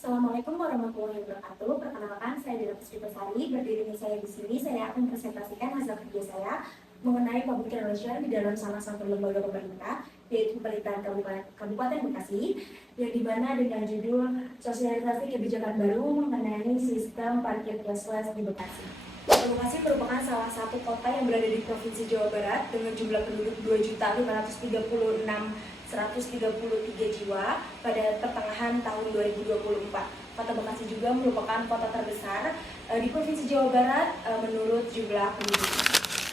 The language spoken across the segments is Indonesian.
Assalamualaikum warahmatullahi wabarakatuh. Perkenalkan, saya Dira Pusri Besari. Berdiri saya di sini, saya akan presentasikan hasil kerja saya mengenai public relation di dalam salah satu lembaga pemerintah, yaitu Pemerintahan Kabupaten Bekasi, yang dimana dengan judul Sosialisasi Kebijakan Baru mengenai Sistem Parkir Cashless di Bekasi. Bekasi merupakan salah satu kota yang berada di Provinsi Jawa Barat dengan jumlah penduduk 2.536.133 jiwa pada pertengahan tahun 2024. Kota Bekasi juga merupakan kota terbesar di Provinsi Jawa Barat menurut jumlah penduduk.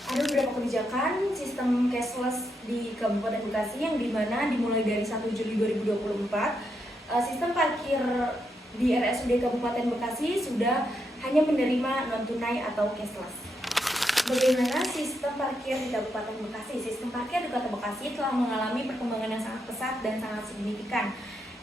Ada beberapa kebijakan sistem cashless di Kabupaten Bekasi yang dimana dimulai dari 1 Juli 2024, sistem parkir di RSUD Kabupaten Bekasi sudah hanya menerima non tunai atau cashless. Bagaimana sistem parkir di Kabupaten Bekasi? Sistem parkir di Kota Bekasi telah mengalami perkembangan yang sangat pesat dan sangat signifikan,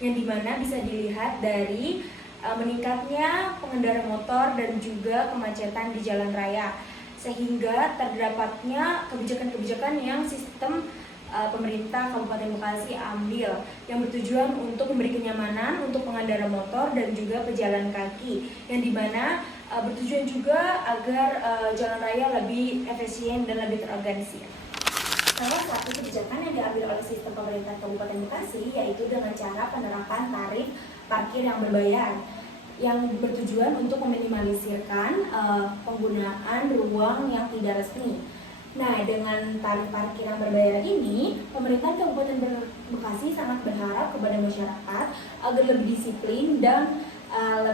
yang dimana bisa dilihat dari meningkatnya pengendara motor dan juga kemacetan di jalan raya, sehingga terdapatnya kebijakan-kebijakan yang sistem pemerintah Kabupaten Bekasi ambil yang bertujuan untuk memberi kenyamanan untuk pengendara motor dan juga pejalan kaki, yang dimana bertujuan juga agar jalan raya lebih efisien dan lebih terorganisir. Salah satu kebijakan yang diambil oleh sistem pemerintah Kabupaten Bekasi yaitu dengan cara penerapan tarif parkir yang berbayar, yang bertujuan untuk meminimalisirkan penggunaan ruang yang tidak resmi. Nah, dengan tarif parkir yang berbayar ini, pemerintah Kabupaten Bekasi sangat berharap kepada masyarakat agar lebih disiplin dan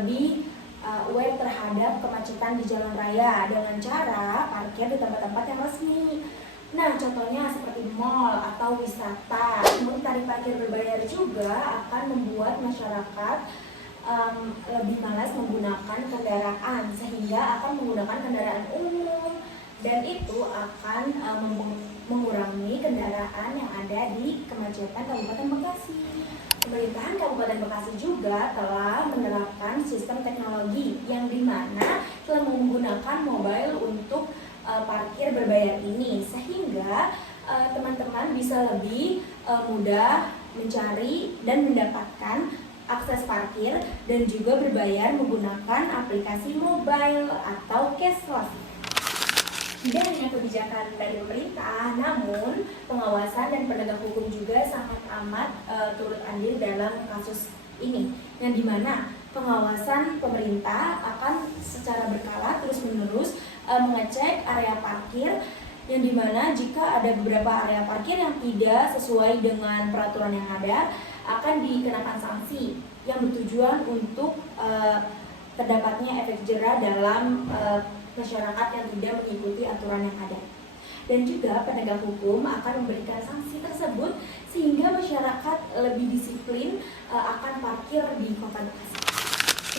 lebih aware terhadap kemacetan di jalan raya dengan cara parkir di tempat-tempat yang resmi. Nah, contohnya seperti mall atau wisata. Namun tarif parkir berbayar juga akan membuat masyarakat lebih malas menggunakan kendaraan, sehingga akan menggunakan kendaraan umum, dan itu akan mengurangi kendaraan yang ada di kemacetan Kabupaten Bekasi. Pemerintahan Kabupaten Bekasi juga telah menerapkan sistem teknologi yang dimana telah menggunakan mobile untuk parkir berbayar ini, sehingga teman-teman bisa lebih mudah mencari dan mendapatkan akses parkir dan juga berbayar menggunakan aplikasi mobile atau cashless. Tidak hanya kebijakan dari pemerintah, namun pengawasan dan penegak hukum juga sangat amat turut andil dalam kasus ini, yang dimana pengawasan pemerintah akan secara berkala terus-menerus mengecek area parkir, yang dimana jika ada beberapa area parkir yang tidak sesuai dengan peraturan yang ada, akan dikenakan sanksi yang bertujuan untuk terdapatnya efek jera dalam masyarakat yang tidak mengikuti aturan yang ada. Dan juga penegak hukum akan memberikan sanksi tersebut sehingga masyarakat lebih disiplin akan parkir di Kota Bekasi.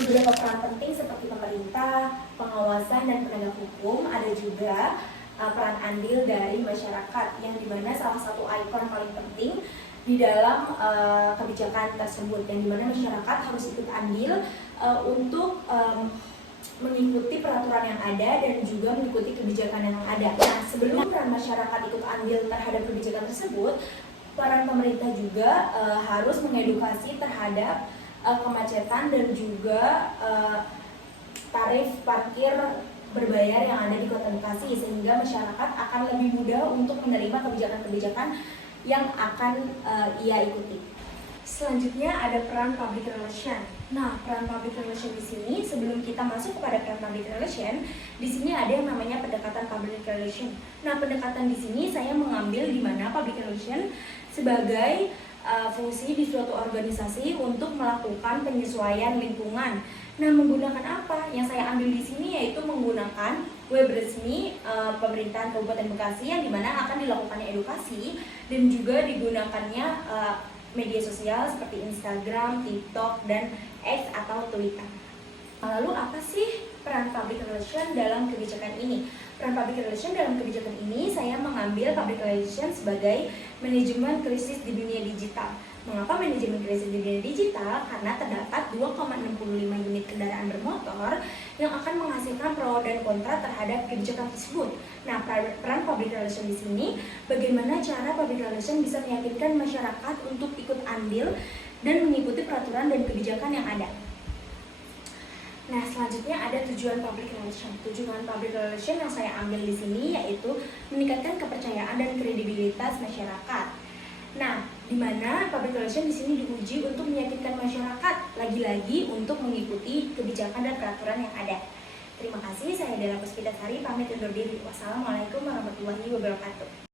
Beberapa peran penting seperti pemerintah, pengawasan, dan penegak hukum, ada juga peran andil dari masyarakat, yang dimana salah satu ikon paling penting di dalam kebijakan tersebut, yang dimana masyarakat harus ikut andil untuk mengikuti peraturan yang ada dan juga mengikuti kebijakan yang ada. Nah, sebelum peran masyarakat ikut andil terhadap kebijakan tersebut, peran pemerintah juga harus mengedukasi terhadap kemacetan dan juga tarif parkir berbayar yang ada di Kota Bekasi, sehingga masyarakat akan lebih mudah untuk menerima kebijakan-kebijakan yang akan ia ikuti. Selanjutnya ada peran public relation. Nah, peran public relation di sini, sebelum kita masuk kepada peran public relation, di sini ada yang namanya pendekatan public relation. Nah, pendekatan di sini saya mengambil di mana public relation sebagai fungsi di suatu organisasi untuk melakukan penyesuaian lingkungan. Nah, menggunakan apa? Yang saya ambil di sini yaitu menggunakan web resmi pemerintahan Kabupaten Bekasi, yang dimana akan dilakukannya edukasi dan juga digunakannya media sosial seperti Instagram, TikTok, dan X atau Twitter. Lalu apa sih peran public relation dalam kebijakan ini? Peran public relation dalam kebijakan ini, saya mengambil public relation sebagai manajemen krisis di dunia digital. Mengapa manajemen krisis di dunia digital? Karena terdapat 2,65 unit kendaraan bermotor yang akan menghasilkan pro dan kontra terhadap kebijakan tersebut. Nah, peran public relation di sini, bagaimana cara public relation bisa meyakinkan masyarakat untuk ikut andil dan mengikuti peraturan dan kebijakan yang ada. Nah, selanjutnya ada tujuan public relation. Tujuan public relation yang saya ambil di sini yaitu meningkatkan kepercayaan dan kredibilitas masyarakat. Nah, di mana public relation di sini diuji untuk meyakinkan masyarakat, lagi-lagi untuk mengikuti kebijakan dan peraturan yang ada. Terima kasih, saya Della Puspitasari, pamit undur diri. Wassalamualaikum warahmatullahi wabarakatuh.